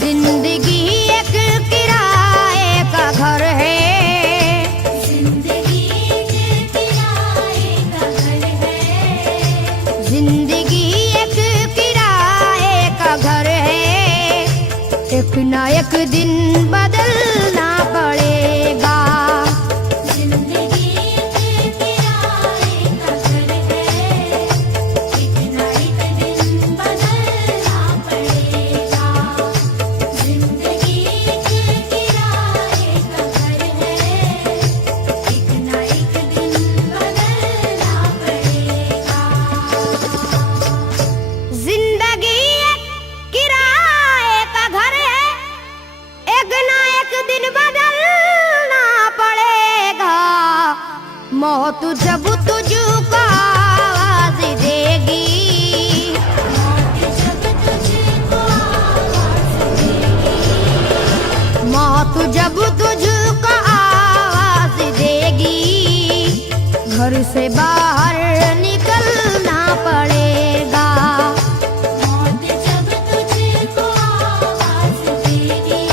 जिंदगी एक किराए का घर है, जिंदगी एक किराए का घर है, जिंदगी एक किराए का घर है। एक ना एक दिन बदलना पड़ेगा। जिंदगी एक किराए का घर है, एक ना एक दिन बदलना पड़ेगा। जिंदगी एक किराए का घर है, एक ना एक दिन बदलना पड़ेगा। जिंदगी एक किराए का घर है, एक ना एक दिन बदलना पड़ेगा। मौत जब तुझको आवाज देगी, जब तुझको आवाज़ देगी, मौत जब तुझको आवाज देगी, घर से बाहर निकलना पड़ेगा। मौत जब तुझको आवाज़ देगी,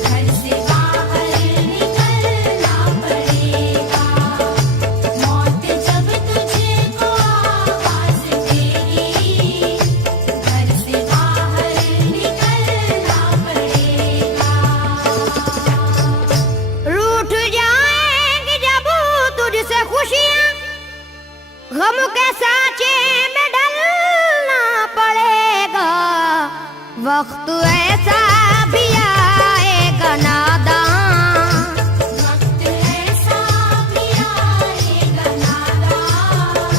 घर से बाहर निकलना पड़ेगा। मौत जब तुझको आवाज़ देगी, घर से बाहर निकलना पड़ेगा। रूठ जाएंगी जब तुझसे खुशियां, गम के साँचे में ढलना पड़ेगा। वक्त ऐसा भी आएगा नादान, वक्त ऐसा भी आएगा नादान,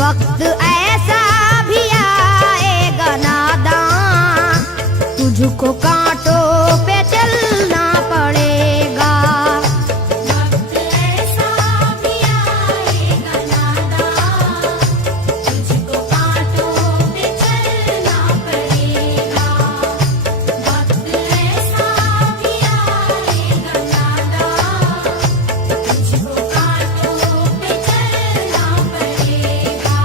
वक्त ऐसा भी आएगा नादान। तुझको कांटों पे चलना पड़ेगा। वक्त ऐसा भी आएगा नादान, तुझको कांटों पे चलना पड़ेगा। वक्त ऐसा भी आएगा नादान, तुझको कांटों पे चलना पड़ेगा।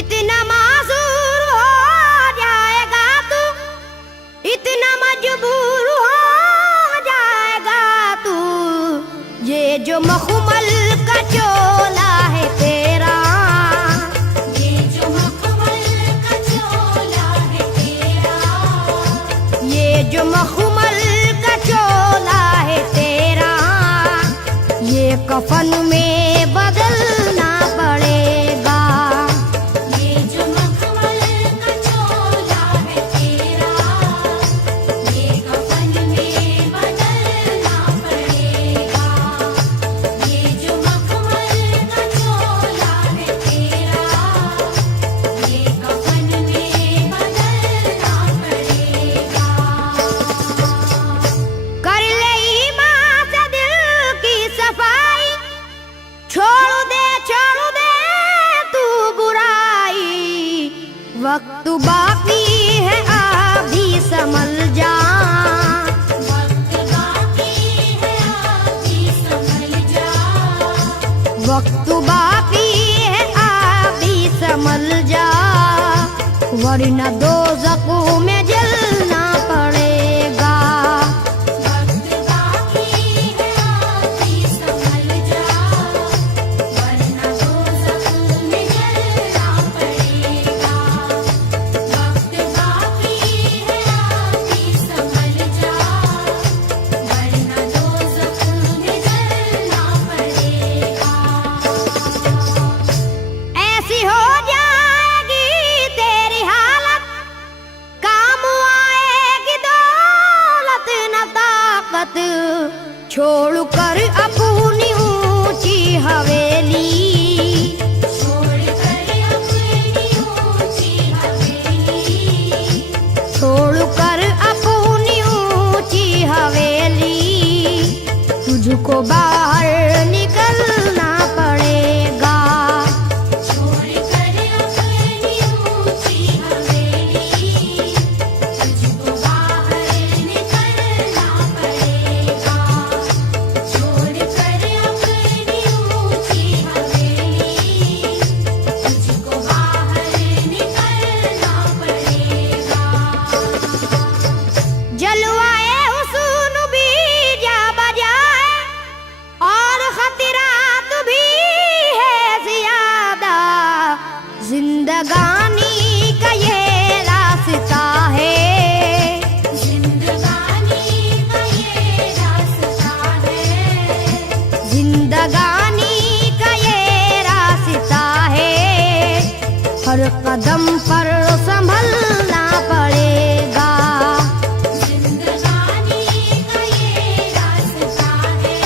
इतना मासूर हो जाएगा तू, इतना मजबूर हो जाएगा तू। ये जो मखमल का चोला है तेरा, ये जो मखमल का चोला है तेरा, ये जो मखमल का चोला है तेरा, ये कफन में बदलना पड़ेगा। ये जो मखमल का चोला है तेरा, ये कफन में बदलना पड़ेगा। ये जो मखमल का चोला है तेरा, ये कफन में बदलना पड़ेगा। कर ले ईमान से दिल की सफाई, छोड़ दे तू बुराई। वक्त बाकी है अभी संभल जा, वक्त बाकी है अभी संभल जा, वक्त बाकी है अभी संभल जा। वरना दोज़ख में जलना पड़ेगा। वक्त बाकी है अभी संभल जा, वरना दोज़ख में जलना पड़ेगा। वक्त बाकी है अभी संभल जा, वरना दोज़ख में जलना पड़ेगा। ऐसी हो जाएगी तेरी हालत, काम जिंदगानी का ये रास्ता है, जिंदगानी का ये रास्ता है, जिंदगानी का ये रास्ता है। हर कदम पर संभलना पड़ेगा, जिंदगानी का ये रास्ता है,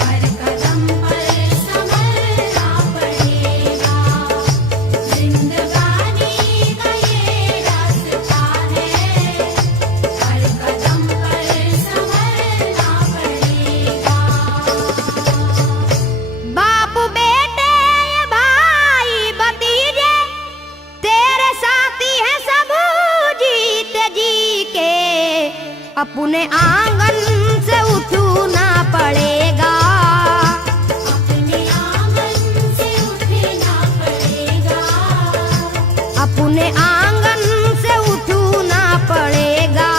हर कदम पर संभलना पड़ेगा। जिंदगानी का ये रास्ता है, हर कदम पर संभलना पड़ेगा। बाप बेटे भाई भतीजे तेरे साथी हैं सब जीते जी के, अपने आंगन से उठना पड़ेगा, अपने आंगन से उठना पड़ेगा, अपने आंगन से उठना पड़ेगा,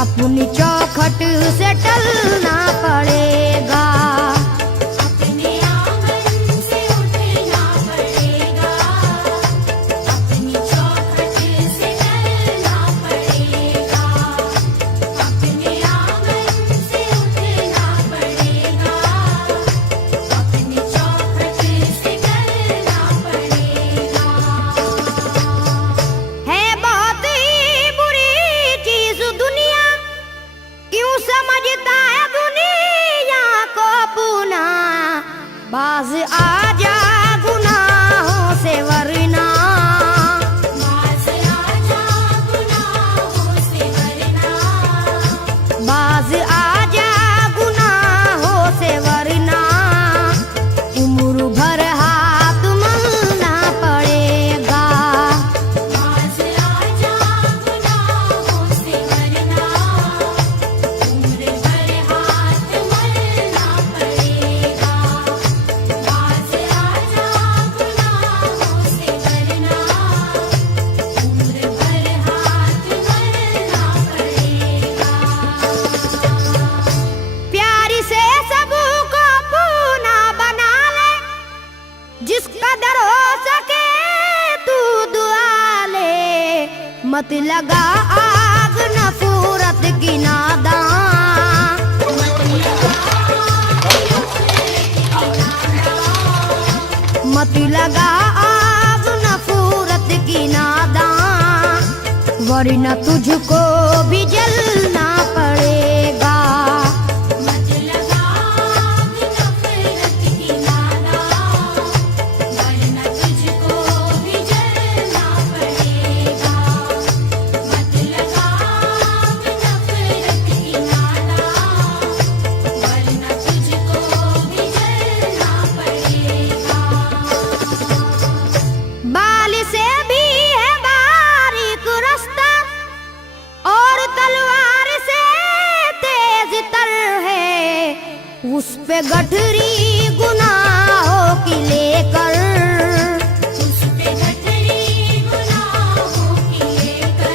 अपनी चौखट से टलना पड़ेगा, अपने आंगन से उठना पड़ेगा, अपनी चौखट से टलना पड़ेगा, अपने आंगन से उठना पड़ेगा, अपनी चौखट से टलना पड़ेगा। है बहुत ही बुरी चीज दुनिया, क्यों समझता है दुनिया को पुना, बाज आजा गुनाहों से वरना, बाज आजा गुनाहों से वरना, बाज आजा गुनाहों से वरना, उम्र भर हाथ मलना पड़ेगा, बाज आजा गुनाहों से वरना, उम्र भर हाथ मलना पड़ेगा। बाज आजा गुनाहों से वरना, उम्र भर हाथ मलना पड़ेगा। प्यार से सबको पूना बना ले, जिस कदर हो सके तू दुआ ले, मत लगा आग नफरत की नादान, मत लगा आग नफरत की नादान, वरना तुझको भी जलना पड़ेगा, मत लगा आग नफरत की नादान, वरना तुझको भी जलना पड़ेगा। मत लगा आग नफरत की नादान, वरना तुझको भी जलना पड़ेगा। बाल से भी है बारीक रास्ता और तलवार से तेज तर है, उस पे गठरी गुनाहों की लेकर, उस पे गठरी गुनाहों की लेकर,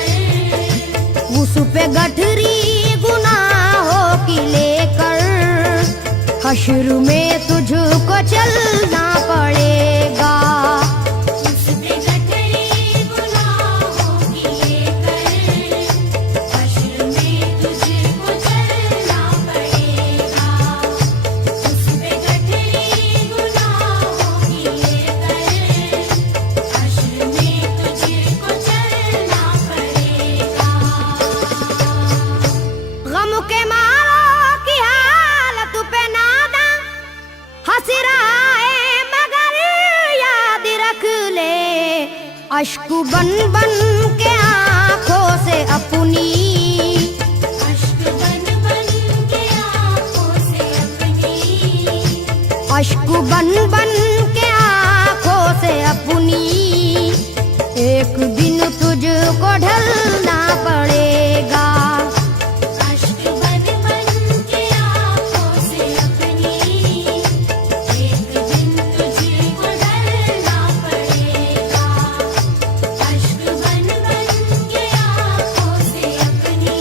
उस पे गठरी गुनाहों की लेकर, हश्र में तुझको चलना पड़ेगा, उस पे गठरी गुनाहों की लेकर, हश्र में तुझको चलना पड़ेगा। उस पे गठरी गुनाहों की लेकर, हश्र में तुझको चलना पड़ेगा। गम के मारों की हालत पे नादा हंस रहा है मगर याद रख ले, अश्क बन बन के आंखों से अपनी, अश्क बन बन के आँखों से अपनी, अश्क बन बन के आंखों से अपनी, एक दिन तुझको ढलना पड़ेगा, अश्क बन बन के आँखों से अपनी, एक दिन तुझको ढलना पड़ेगा। अश्क बन बन के आँखों से अपनी,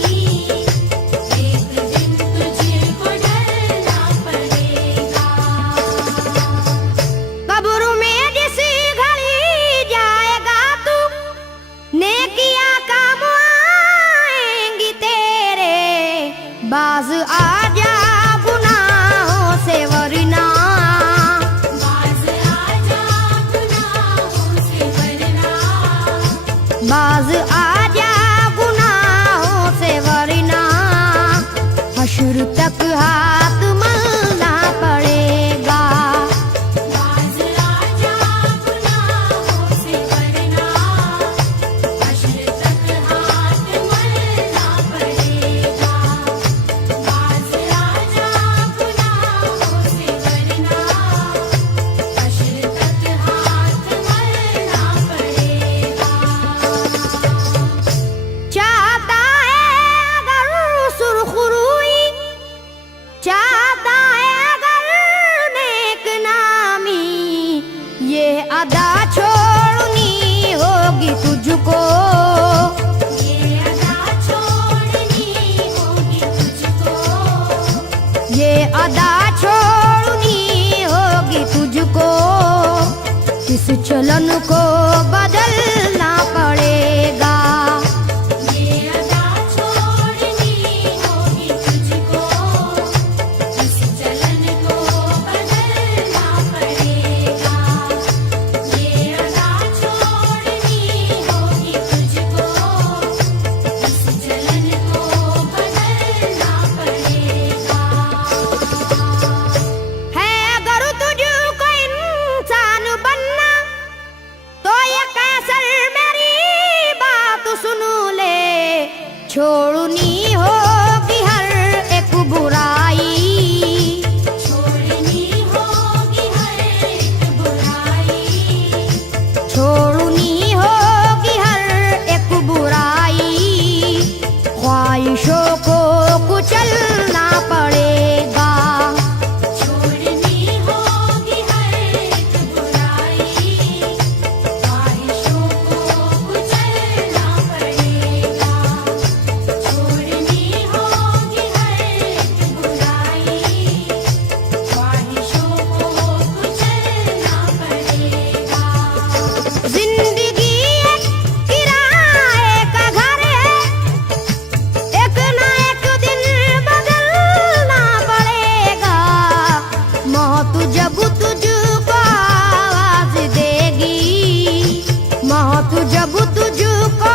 एक दिन तुझको ढलना पड़ेगा। कब्र में जिस घड़ी बाज आजा गुनाहों से वरना हश्र तक हाथ मलना पड़ेगा। बाज आजा गुनाहों से वरना हश्र तक हाथ मलना पड़ेगा। बाज आजा गुनाहों से वरना हश्र तक हाथ मलना पड़ेगा। चाहता है अगर सुरखरुई, चाहता है अगर नेक नामी, ये अदा छोड़नी होगी तुझको। ये अदा छोड़नी होगी तुझको। ये अदा छोड़नी होगी तुझको। इस चलन को बदलना पड़ेगा। ये अदा छोड़नी होगी तुझको। इस चलन को बदलना पड़ेगा। ये अदा छोड़नी होगी तुझको। इस चलन को बदलना पड़ेगा। है अगर तुझको इंसान बनना तो ये कैसर मेरी बात सुन ले। छोड़नी होगी हर एक बुराई, छोड़नी होगी हर एक बुराई। छोड़नी होगी हर एक बुराई। ख्वाहिशों को कुचलना पड़ेगा। छोड़नी होगी हर एक बुराई। ख्वाहिशों को कुचलना पड़ेगा। छोड़नी होगी हर एक बुराई। ख्वाहिशों को कुचलना पड़ेगा। जिंदगी एक किराए का घर है, एक ना एक दिन बदलना पड़ेगा। मौत जब तुझको आवाज देगी, मौत जब तुझको